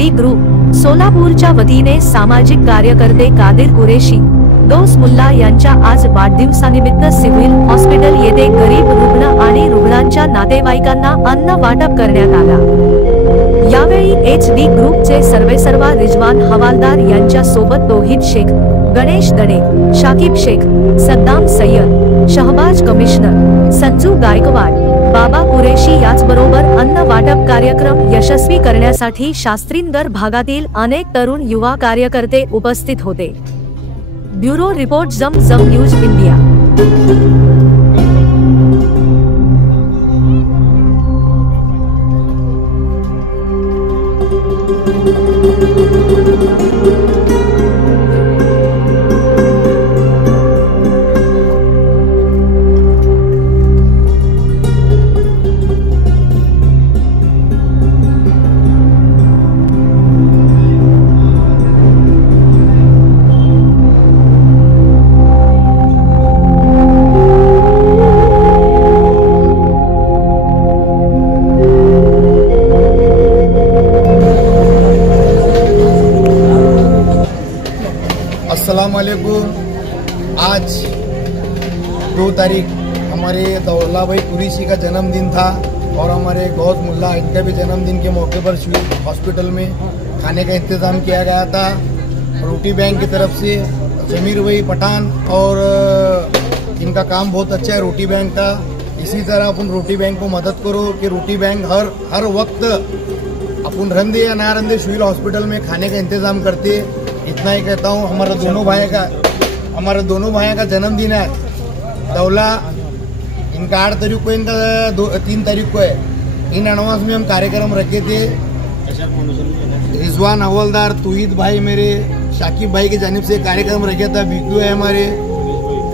D group सोलापूरच्या वतीने सामाजिक कार्यकर्ते कादिर कुरेशी दोस्त मुल्ला यांच्या आज वाढदिवसानिमित्त सिव्हिल हॉस्पिटल येथे गरीब रुग्ण आणि रुग्णांच्या नातेवाईकांना अन्न वाटप करण्यात आला। यावेळी HD ग्रुपचे सर्वेसर्वा रिजवान हवालदार यांच्या सोबत तौहीद शेख, गणेश दणे, शाकिब शेख, सद्दाम सय्यद, शहबाज कमिशनर, संजू गायकवाड, बाबा कुरेशी याचबरोबर अन्न वाटप कार्यक्रम यशस्वी करण्यासाठी शास्त्रीनगर भागातील अनेक तरुण युवा कार्यकर्ते उपस्थित होते। ब्युरो रिपोर्ट जम न्यूज इंडिया। अस्सलाम वालेकुम। आज 2 तारीख हमारे दौला भाई कुरैशी का जन्मदिन था और हमारे गौस मुल्ला इनका भी जन्मदिन के मौके पर हॉस्पिटल में खाने का इंतज़ाम किया गया था। रोटी बैंक की तरफ से जमीर भाई पठान और इनका काम बहुत अच्छा है रोटी बैंक का। इसी तरह अपन रोटी बैंक को मदद करो कि रोटी बैंक हर वक्त अपन रंदे या ना रंदे सिविल हॉस्पिटल में खाने का इंतज़ाम करते। इतना ही कहता हूँ। हमारा दोनों भाइयों का जन्मदिन है। दौला इनका 8 तारीख को, इनका 3 तारीख को है। इन एडवांस में हम कार्यक्रम रखे थे। रिजवान हवलदार, तौहीद भाई, मेरे शाकिब भाई की जानिब से कार्यक्रम रखा था। बीकू है हमारे,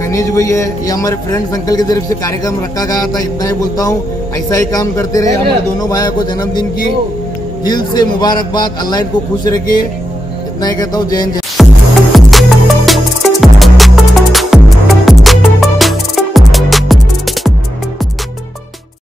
गणेश भाई है, ये हमारे फ्रेंड्स अंकल की तरफ से कार्यक्रम रखा गया था। इतना ही बोलता हूँ, ऐसा ही काम करते रहे। हमारे दोनों भाइयों को जन्मदिन की दिल से मुबारकबाद। अल्लाह इनको खुश रखे। इतना ही कहता हूँ। जय हिंद।